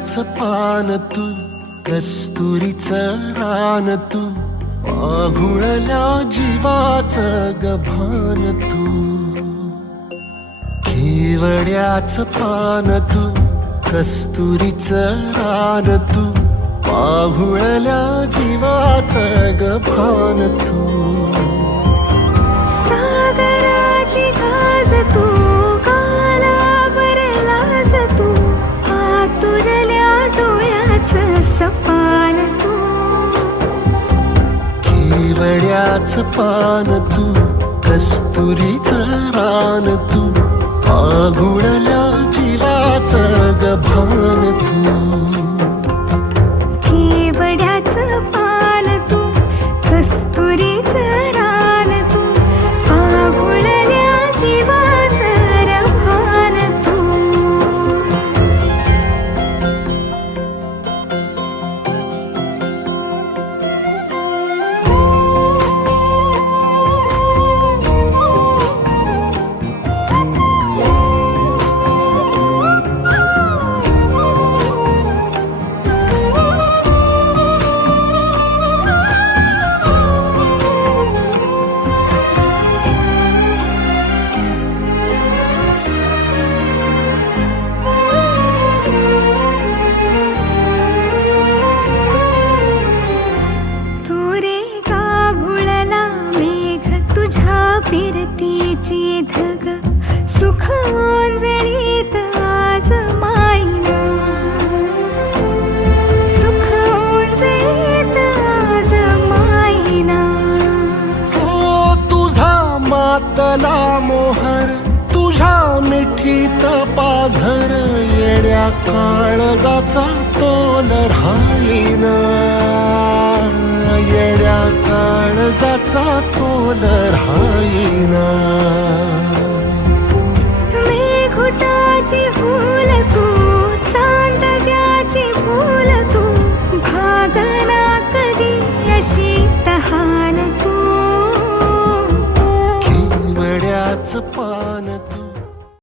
केवड्याचं पान तू, कस्तुरीचं रान तू, आघुळल्या जीवाचं गभान तू. केवड्याचं पान तू, कस्तुरीचं रान तू, आघुळल्या जीवाचं गभान तू. सागराची गाज तू, गालावरलास तू, आतुरल्या डोळ्याचं सपान तू. केवड्याचं पान तू, कस्तुरीचं रान तू, आघुळल्या जीवाचं गभान तू. केवड्याचं पान तू, कस्तुरीचं रान तू, आघुळल्या जीवाचं रभान तू. फिरतीची धग सुख ओंजळीत आज मायना, सुख ओंजळीत आज मायना. हो तुझा मातला मोहर, तुझ्या मिठीत पाझर, येड्या काळजाचा तोल राहीना, येड्या काळजाचा तोल राहीना. मी घुटा